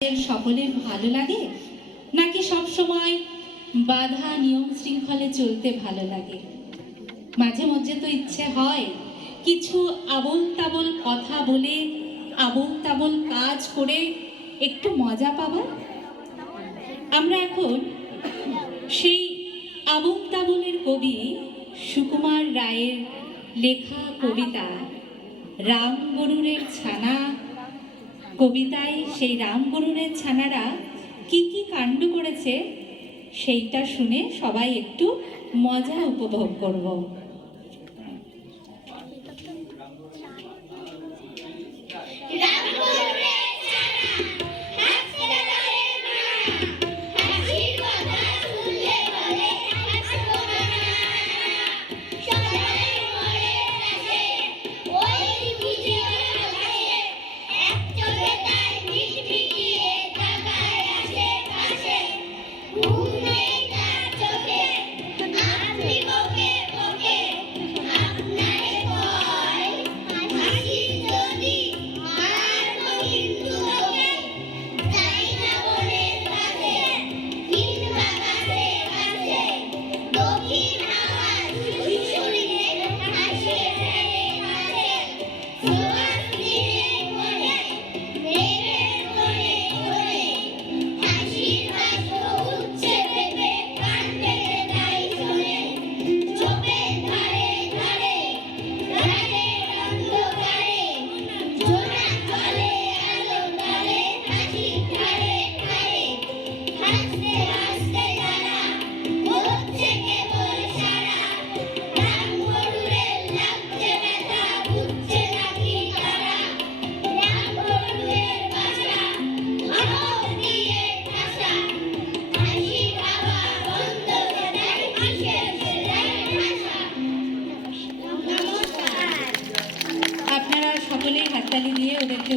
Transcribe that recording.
এর সকলের ভালো লাগে? নাকি সব সময় বাধা নিয়ম শৃঙ্খলে চলতে ভালো লাগে? মাঝে মধ্যে তো ইচ্ছে হয় কিছু আবল তাবল কথা বলে আবল তাবল কাজ করে একটু মজা পাবো আমরা এখন সেই আবল তাবলের কবি সুকুমার রায়ের লেখা কবিতা রাম গরুরের ছানা কবিতায় সেই রাম গরুরের ছানারা কি কি কাণ্ড করেছে, সেইটা শুনে সবাই একটু মজা উপভোগ করব। আপনারা সকলেই হাততালি দিয়ে ওদেরকে